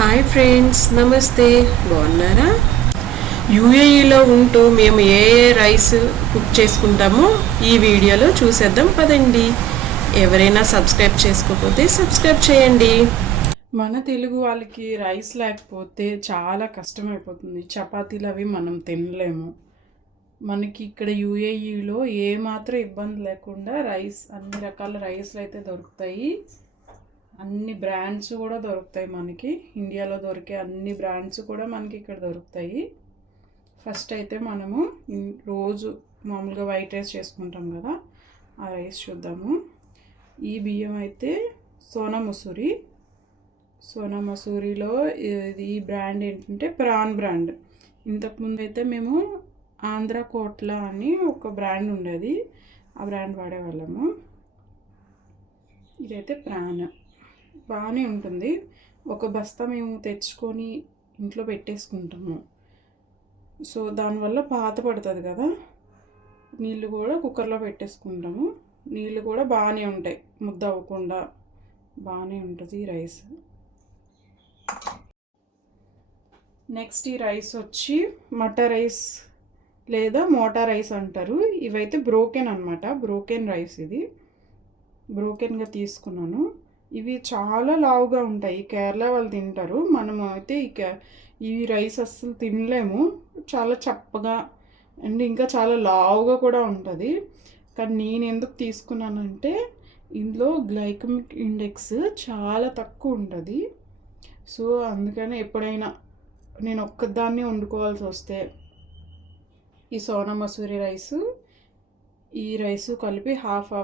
Hi friends, నమస్తే. బాగున్నారా? యూఏఈలో ఉంటూ మేము ఏ రైస్ కుక్ చేసుకుంటామో ఈ వీడియోలో చూసేద్దాం పదండి. ఎవరైనా సబ్స్క్రైబ్ చేసుకోకపోతే సబ్స్క్రైబ్ చేయండి. మన తెలుగు వాళ్ళకి రైస్ లేకపోతే చాలా కష్టమైపోతుంది. చపాతీలు అవి మనం తినలేము. మనకి ఇక్కడ యూఏఈలో ఏమాత్రం ఇబ్బంది లేకుండా అన్ని రకాల రైస్లు అయితే దొరుకుతాయి. అన్ని బ్రాండ్స్ కూడా దొరుకుతాయి. మనకి ఇండియాలో దొరికే అన్ని బ్రాండ్స్ కూడా మనకి ఇక్కడ దొరుకుతాయి. ఫస్ట్ అయితే మనము రోజు మామూలుగా వైట్ రైస్ చేసుకుంటాం కదా, ఆ రైస్ చూద్దాము. ఈ బియ్యం అయితే సోనా మసూరిలో ఈ బ్రాండ్ ఏంటంటే ప్రాన్ బ్రాండ్. ఇంతకుముందు అయితే మేము ఆంధ్ర కోట్ల అని ఒక బ్రాండ్ ఉండేది, ఆ బ్రాండ్ వాడేవాళ్ళము. ఇదైతే ప్రాన్ బాగానే ఉంటుంది. ఒక బస్తా మేము తెచ్చుకొని ఇంట్లో పెట్టేసుకుంటాము. సో దానివల్ల పాత పడుతుంది కదా. నీళ్ళు కూడా కుక్కర్లో పెట్టేసుకుంటాము. నీళ్ళు కూడా బాగానే ఉంటాయి, ముద్ద అవ్వకుండా బాగానే ఉంటుంది ఈ రైస్. నెక్స్ట్ ఈ రైస్ వచ్చి మటర్ రైస్ లేదా మోటా రైస్ అంటారు. ఇవైతే బ్రోకెన్ అనమాట, బ్రోకెన్ రైస్. ఇది బ్రోకెన్గా తీసుకున్నాను. ఇవి చాలా లావుగా ఉంటాయి, కేరళ వాళ్ళు తింటారు. మనము అయితే ఈ రైస్ అస్సలు తినలేము, చాలా చప్పగా అండ్ ఇంకా చాలా లావుగా కూడా ఉంటుంది. కానీ నేను ఎందుకు తీసుకున్నానంటే ఇందులో గ్లైకమిక్ ఇండెక్స్ చాలా తక్కువ ఉంటుంది. సో అందుకని ఎప్పుడైనా నేను ఒక్కదాన్ని వండుకోవాల్సి వస్తే ఈ సోనా మసూరి ఈ రైసు కలిపి హాఫ్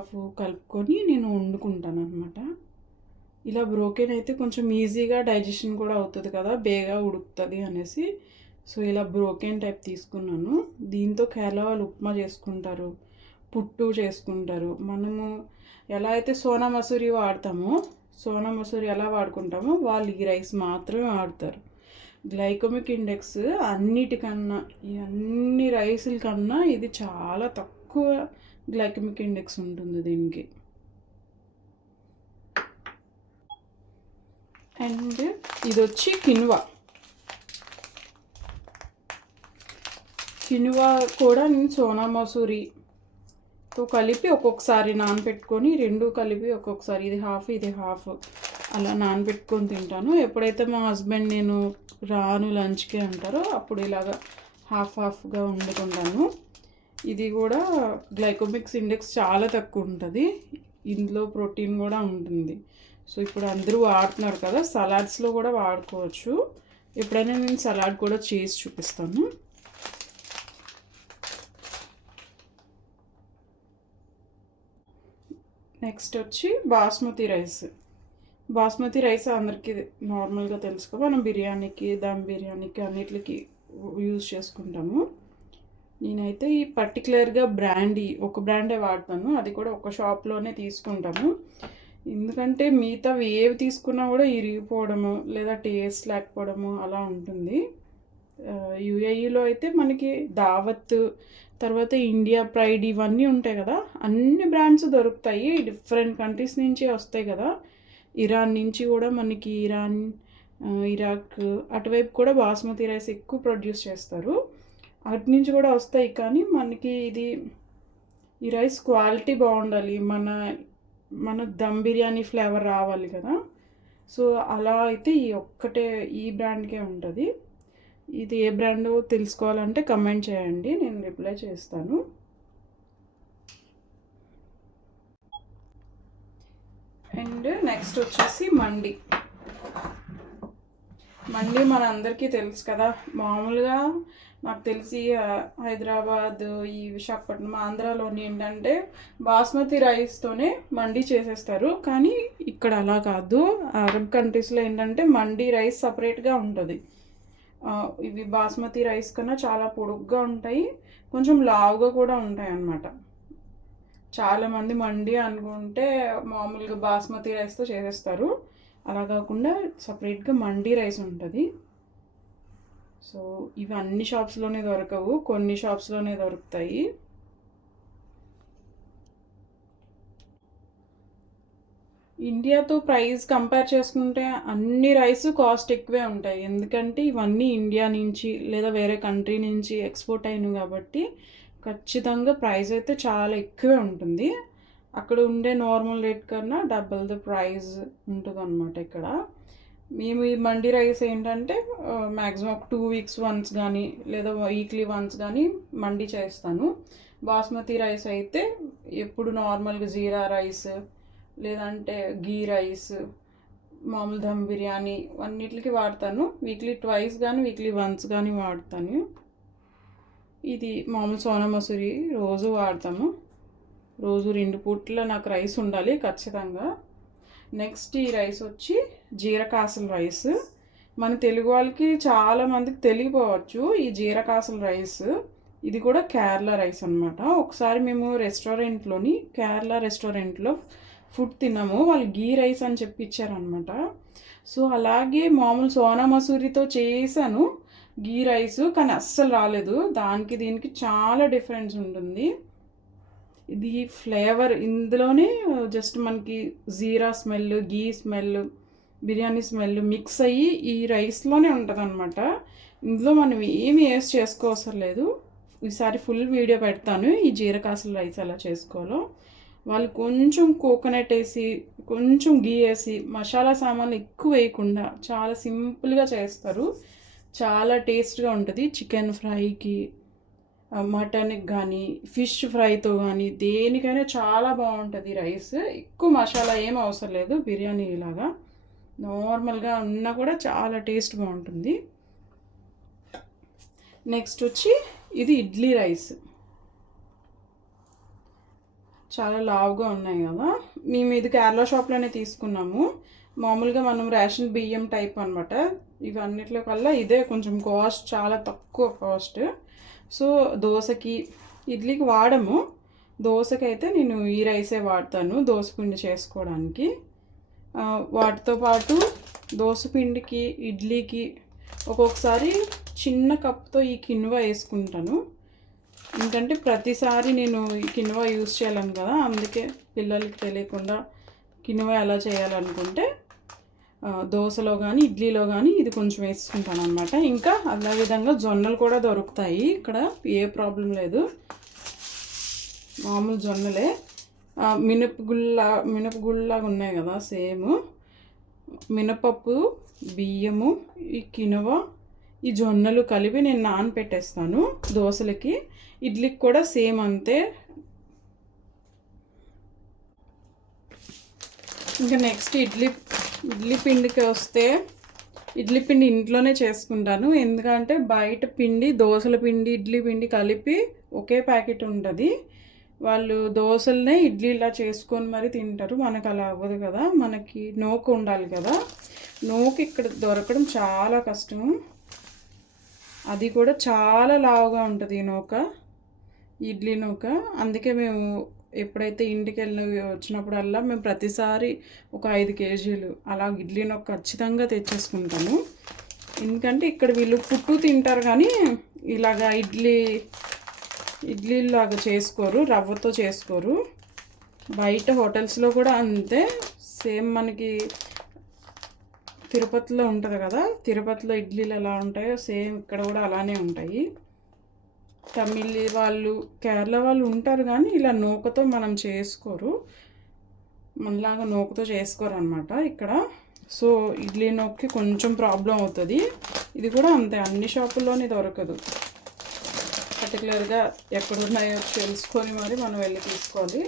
కలుపుకొని నేను వండుకుంటాను అనమాట. ఇలా బ్రోకెన్ అయితే కొంచెం ఈజీగా డైజెషన్ కూడా అవుతుంది కదా, బేగా ఉడుకుతుంది అనేసి. సో ఇలా బ్రోకెన్ టైప్ తీసుకున్నాను. దీంతో కేరళ వాళ్ళు ఉప్మా చేసుకుంటారు, పుట్టు చేసుకుంటారు. మనము ఎలా అయితే సోనా మసూరి వాడతామో, సోనా మసూరి ఎలా వాడుకుంటామో వాళ్ళు ఈ రైస్ మాత్రమే వాడతారు. గ్లైకమిక్ ఇండెక్స్ అన్నిటికన్నా, ఈ అన్ని రైసుల కన్నా ఇది చాలా తక్కువ గ్లైకమిక్ ఇండెక్స్ ఉంటుంది దీనికి. అండ్ ఇది వచ్చి కినువా కూడా నేను సోనా మసూరితో కలిపి ఒక్కొక్కసారి నానబెట్టుకొని, రెండు కలిపి ఒక్కొక్కసారి ఇది హాఫ్ అలా నానబెట్టుకొని తింటాను. ఎప్పుడైతే మా హస్బెండ్ నేను రాను లంచ్కి అంటారో అప్పుడు ఇలాగా హాఫ్గా వండుకుంటాను. ఇది కూడా గ్లైకోమిక్స్ ఇండెక్స్ చాలా తక్కువ ఉంటుంది, ఇందులో ప్రోటీన్ కూడా ఉంటుంది. సో ఇప్పుడు అందరూ వాడుతున్నారు కదా, సలాడ్స్లో కూడా వాడుకోవచ్చు. ఎప్పుడైనా నేను సలాడ్ కూడా చేసి చూపిస్తాను. నెక్స్ట్ వచ్చి బాస్మతి రైస్ అందరికీ నార్మల్గా తెలుసుకో, మనం బిర్యానీకి, దమ్ బిర్యానీకి అన్నిటికి యూజ్ చేసుకుంటాము. నేనైతే ఈ పర్టికులర్గా ఒక బ్రాండే వాడతాను, అది కూడా ఒక షాప్లోనే తీసుకుంటాము. ఎందుకంటే మిగతా ఏవి తీసుకున్నా కూడా ఇరిగిపోవడము లేదా టేస్ట్ లేకపోవడము అలా ఉంటుంది. యూఏఈలో అయితే మనకి దావత్, తర్వాత ఇండియా ప్రైడ్ ఇవన్నీ ఉంటాయి కదా, అన్ని బ్రాండ్స్ దొరుకుతాయి. డిఫరెంట్ కంట్రీస్ నుంచి వస్తాయి కదా. ఇరాన్ నుంచి కూడా మనకి ఇరాక్ అటువైపు కూడా బాస్మతి రైస్ ఎక్కువ ప్రొడ్యూస్ చేస్తారు, అటు నుంచి కూడా వస్తాయి. కానీ మనకి ఈ రైస్ క్వాలిటీ బాగుండాలి, మన దమ్ బిర్యానీ ఫ్లేవర్ రావాలి కదా. సో అలా అయితే ఈ బ్రాండ్కే ఉంటుంది. ఇది ఏ బ్రాండో తెలుసుకోవాలంటే కమెంట్ చేయండి, నేను రిప్లై చేస్తాను. అండ్ నెక్స్ట్ వచ్చేసి మండి మన అందరికీ తెలుసు కదా. మామూలుగా నాకు తెలిసి హైదరాబాద్, ఈ విశాఖపట్నం, ఆంధ్రాలోని ఏంటంటే బాస్మతి రైస్తోనే మండి చేసేస్తారు. కానీ ఇక్కడ అలా కాదు. అరబ్ కంట్రీస్లో ఏంటంటే మండి రైస్ సపరేట్గా ఉంటుంది. ఇవి బాస్మతి రైస్ కన్నా చాలా పొడుగ్గా ఉంటాయి, కొంచెం లావుగా కూడా ఉంటాయి అన్నమాట. చాలామంది మండి అనుకుంటే మామూలుగా బాస్మతి రైస్తో చేసేస్తారు, అలా కాకుండా సపరేట్గా మండి రైస్ ఉంటుంది. సో ఇవి అన్ని షాప్స్లోనే దొరకవు, కొన్ని షాప్స్లోనే దొరుకుతాయి. ఇండియాతో ప్రైస్ కంపేర్ చేసుకుంటే అన్ని రైస్ కాస్ట్ ఎక్కువే ఉంటాయి. ఎందుకంటే ఇవన్నీ ఇండియా నుంచి లేదా వేరే కంట్రీ నుంచి ఎక్స్పోర్ట్ అయినవి కాబట్టి ఖచ్చితంగా ప్రైస్ అయితే చాలా ఎక్కువే ఉంటుంది. అక్కడ ఉండే నార్మల్ రేట్ కన్నా డబుల్ ద ప్రైస్ ఉంటుందన్నమాట ఇక్కడ. మేము ఈ మండి రైస్ ఏంటంటే మ్యాక్సిమం ఒక 2 వీక్స్ వన్స్ కానీ లేదా వీక్లీ వన్స్ కానీ మండి చేస్తాను. బాస్మతి రైస్ అయితే ఎప్పుడు నార్మల్గా జీరా రైస్ లేదంటే గీ రైస్, మామూలు దమ్ బిర్యానీ అన్నిటికి వాడతాను. వీక్లీ ట్వైస్ కానీ వీక్లీ వన్స్ కానీ వాడతాను. ఇది మామూలు సోనా మసూరి రోజు వాడతాము. రోజు 2 పూట్ల నాకు రైస్ ఉండాలి ఖచ్చితంగా. నెక్స్ట్ ఈ రైస్ వచ్చి జీరకాసుల రైస్. మన తెలుగు వాళ్ళకి చాలామందికి తెలియపోవచ్చు ఈ జీరకాసుల రైస్. ఇది కూడా కేరళ రైస్ అనమాట. ఒకసారి మేము కేరళ రెస్టారెంట్లో ఫుడ్ తిన్నాము. వాళ్ళు గీ రైస్ అని చెప్పి ఇచ్చారనమాట. సో అలాగే మామూలు సోనా మసూరితో చేశాను గీ రైస్, కానీ అస్సలు రాలేదు. దానికి దీనికి చాలా డిఫరెన్స్ ఉంటుంది. ఇది ఫ్లేవర్ ఇందులోనే జస్ట్ మనకి జీరా స్మెల్, గీ స్మెల్, బిర్యానీ స్మెల్ మిక్స్ అయ్యి ఈ రైస్లోనే ఉంటుంది అనమాట. ఇందులో మనం ఏమి వేస్ట్ చేసుకోవసరం లేదు. ఈసారి ఫుల్ వీడియో పెడతాను ఈ జీరకాసుల రైస్ ఎలా చేసుకోవాలో. వాళ్ళు కొంచెం కోకోనట్ వేసి కొంచెం గీ వేసి మసాలా సామాన్లు ఎక్కువ వేయకుండా చాలా సింపుల్గా చేస్తారు. చాలా టేస్ట్గా ఉంటుంది. చికెన్ ఫ్రైకి, మటన్కి కానీ ఫిష్ ఫ్రైతో కానీ దేనికైనా చాలా బాగుంటుంది రైస్. ఎక్కువ మసాలా ఏం అవసరం లేదు. బిర్యానీ లాగా నార్మల్గా ఉన్నా కూడా చాలా టేస్ట్ బాగుంటుంది. నెక్స్ట్ వచ్చి ఇది ఇడ్లీ రైస్. చాలా లావుగా ఉన్నాయి కదా. మేము ఇది కేరళ షాప్లోనే తీసుకున్నాము. మామూలుగా మనం రేషన్ బియ్యం టైప్ అనమాట. ఇవన్నిట్లో కల్లా ఇదే కొంచెం కాస్ట్ చాలా తక్కువ కాస్ట్. సో దోశకి ఇడ్లీకి వాడము. దోశకి అయితే నేను ఈ రైసే వాడతాను దోశ పిండి చేసుకోవడానికి. వాటితో పాటు దోశ పిండికి ఇడ్లీకి ఒక్కొక్కసారి చిన్న కప్తో ఈ కిన్వా వేసుకుంటాను. ఎందుకంటే ప్రతిసారి నేను ఈ కిన్వా యూజ్ చేయలేను కదా, అందుకే పిల్లలకి తెలియకుండా కిన్వా ఎలా చేయాలనుకుంటే దోశలో కానీ ఇడ్లీలో కానీ ఇది కొంచెం వేసుకుంటాను అనమాట. ఇంకా అదేవిధంగా జొన్నలు కూడా దొరుకుతాయి ఇక్కడ, ఏ ప్రాబ్లం లేదు. మామూలు జొన్నలే మినపగుళ్ళలాగా ఉన్నాయి కదా సేమ్. మినపప్పు, బియ్యము, ఈ కినువా, ఈ జొన్నలు కలిపి నేను నానపెట్టేస్తాను దోశలకి. ఇడ్లీకి కూడా సేమ్ అంతే. ఇంకా నెక్స్ట్ ఇడ్లీ పిండికి వస్తే ఇడ్లీ పిండి ఇంట్లోనే చేసుకుంటాను. ఎందుకంటే బయట పిండి దోశల పిండి ఇడ్లీ పిండి కలిపి ఒకే ప్యాకెట్ ఉంటుంది. వాళ్ళు దోశలనే ఇడ్లీలా చేసుకొని మరి తింటారు. మనకు అలా అవ్వదు కదా, మనకి నూక ఉండాలి కదా. నూక ఇక్కడ దొరకడం చాలా కష్టం. అది కూడా చాలా లావుగా ఉంటుంది ఈ నూక, ఇడ్లీ నూక. అందుకే మేము ఎప్పుడైతే ఇంటికి వచ్చినప్పుడల్లా మేము ప్రతిసారి ఒక 5 కేజీలు అలా ఇడ్లీ నూక ఖచ్చితంగా తెచ్చేసుకుంటాము. ఎందుకంటే ఇక్కడ వీళ్ళు పుట్టు తింటారు కానీ ఇలాగా ఇడ్లీలాగా చేసుకోరు, రవ్వతో చేసుకోరు. బయట హోటల్స్లో కూడా అంతే సేమ్. మనకి తిరుపతిలో ఉంటుంది కదా, తిరుపతిలో ఇడ్లీలు ఎలా ఉంటాయో సేమ్ ఇక్కడ కూడా అలానే ఉంటాయి. తమిళ వాళ్ళు, కేరళ వాళ్ళు ఉంటారు కానీ ఇలా నూకతో మనం చేసుకోరు, మనలాగా నూకతో చేసుకోరు అనమాట ఇక్కడ. సో ఇడ్లీ నూకకి కొంచెం ప్రాబ్లం అవుతుంది. ఇది కూడా అంతే, అన్ని షాపుల్లోనే దొరకదు. పర్టికులర్గా ఎక్కడున్నాయో తెలుసుకొని మరి మనం వెళ్ళి తీసుకోవాలి.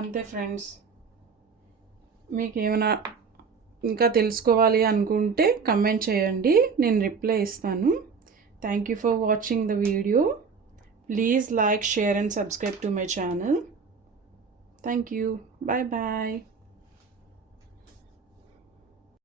అంతే ఫ్రెండ్స్. మీకు ఏమైనా ఇంకా తెలుసుకోవాలి అనుకుంటే కమెంట్ చేయండి, నేను రిప్లై ఇస్తాను. Thank you for watching the video. Please like, share and subscribe to my channel. Thank you. Bye bye.